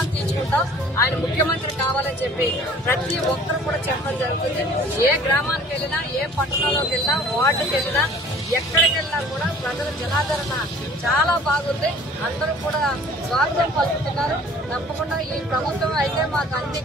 రుణం తీర్చుకుంటాం, ఆయన ముఖ్యమంత్రి కావాలని చెప్పి ప్రతి ఒక్కరు కూడా చెప్పడం జరుగుతుంది. ఏ గ్రామానికి వెళ్ళినా, ఏ పట్టణంలోకి వెళ్ళినా, వార్డుకి వెళ్ళినా, ఎక్కడికి వెళ్ళినా కూడా ప్రజల జనాదరణ చాలా బాగుంది. అందరూ కూడా స్వాగతం పలుకుతున్నారు. తప్పకుండా ఈ ప్రభుత్వం అయితే మాకు అన్ని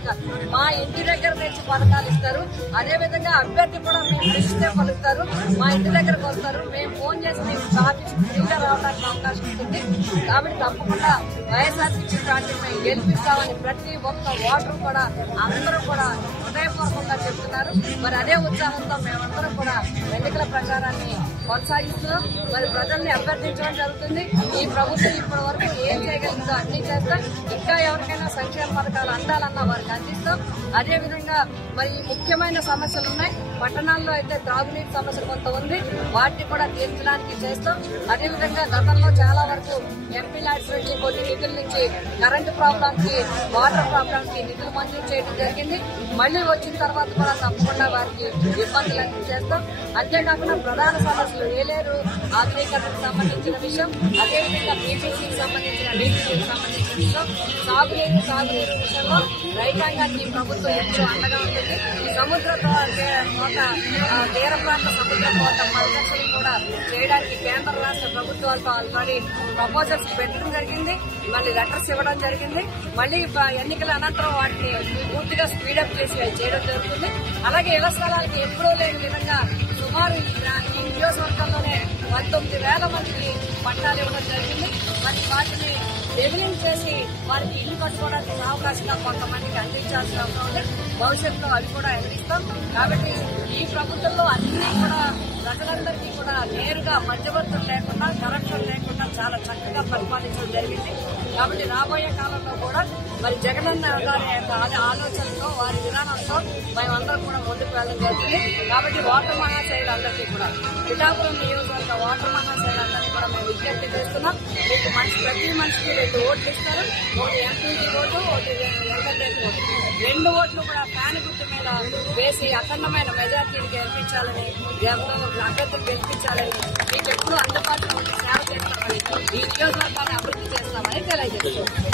మా ఇంటి దగ్గర నుంచి పథకాలు ఇస్తారు. అదేవిధంగా అభ్యర్థి కూడా మేము పిలిస్తే పలుకుతారు, మా ఇంటి దగ్గరకు వస్తారు. మేము ఫోన్ చేసి మేము ఆఫీస్ ఫ్రీగా రావడానికి అవకాశం ఉంటుంది. కాబట్టి తప్పకుండా వైఎస్ఆర్సీపీ పార్టీ మేము గెలిపిస్తామని ప్రతి ఒక్క ఓటరు కూడా అందరూ కూడా హృదయపూర్వకంగా చెప్తున్నారు. మరి అదే ఉత్సాహంతో మేమందరం కూడా ఎన్నికల ప్రచారాన్ని కొనసాగిస్తున్నాం. మరి ప్రజల్ని అభ్యర్థించడం జరుగుతుంది. ఈ ప్రభుత్వం ఇప్పటి వరకు ఏం చేయగలిగిందో అన్ని చేస్తాం. ఇంకా ఎవరికైనా సంక్షేమ పథకాలు అందాలన్నా వారికి అందిస్తాం. అదేవిధంగా మరి ముఖ్యమైన సమస్యలు ఉన్నాయి. పట్టణాల్లో అయితే త్రాగునీటి సమస్య కొంత ఉంది, వాటిని కూడా తీర్చడానికి చేస్తాం. అదేవిధంగా గతంలో చాలా వరకు ఎంపీ ల్యాడ్స్ నుంచి కొన్ని నిధుల నుంచి కరెంటు ప్రాబ్లంకి, వాటర్ ప్రాబ్లంకి నిధులు మంజూరు చేయడం జరిగింది. మళ్లీ వచ్చిన తర్వాత కూడా తప్పకుండా వారికి ఇబ్బందులన్నీ చేస్తాం. అంతేకాకుండా ప్రధాన సమస్యలు ఏలేరు ఆధునీకరణకు సంబంధించిన విషయం, అదేవిధంగా బీపీసీకి సంబంధించిన డీపీసీకి సంబంధించిన విషయం, సాగునీరు విషయంలో రైతాంగానికి ప్రభుత్వం ఎప్పుడు అండగా ఉంటుంది. సముద్ర తీర ప్రాంత సముద్ర కోత 10 లక్షలు కూడా చేయడానికి కేంద్ర రాష్ట్ర ప్రభుత్వాలతో ఆల్రెడీ ప్రపోజల్స్ పెట్టడం జరిగింది. మళ్ళీ లెటర్స్ ఇవ్వడం జరిగింది. మళ్ళీ ఎన్నికల అనంతరం వాటిని పూర్తిగా స్పీడప్ చేసి చేయడం జరుగుతుంది. అలాగే ఇళ్ల స్థలాలకి ఎప్పుడూ లేని విధంగా సుమారు ఈ నియోజకవర్గంలోనే 19,000 మందికి పట్టాలు ఇవ్వడం జరిగింది. మరి వాటిని డెవలప్ చేసి వారికి ఇల్లు కట్టుకోవడానికి అవకాశంగా కొంతమందికి అందించాల్సిన అవసరం ఉంది. భవిష్యత్తులో అవి కూడా అందిస్తాం. కాబట్టి ఈ ప్రభుత్వంలో అన్ని కూడా ప్రజలందరికీ కూడా నేరుగా మధ్యవర్తులు లేకుండా, కరప్షన్ లేకుండా చాలా చక్కగా పరిపాలించడం జరిగింది. కాబట్టి రాబోయే కాలంలో కూడా మరి జగనన్న గారి యొక్క ఆలోచనతో, వారి విధానంతో మేమందరం కూడా ముందుకు వెళ్ళడం జరుగుతుంది. కాబట్టి ఓటర్ మహాశైలందరికీ కూడా, పిఠాపురం నియోజకవర్గ ఓటర్ మహాశైలందరినీ కూడా మేము విజ్ఞప్తి చేస్తున్నాం. మీకు ప్రతి మనిషికి 2 ఓట్లు ఇస్తారు. ఒకటి ఎంపీటీ ఓటు, ఒకటి ఎమ్మెల్యే ఓటు. 2 ఓట్లు కూడా ఫ్యాన్ గుర్తు మీద వేసి అఖండమైన మెజార్టీని గెలిపించాలని, అభ్యర్థులు గెలిపించాలని, మీకు ఎప్పుడు అందుబాటులో ఉండి సేవ చేస్తామని, ఈ నియోజకవర్గాన్ని అభివృద్ధి చేస్తామని తెలియజేస్తున్నాం.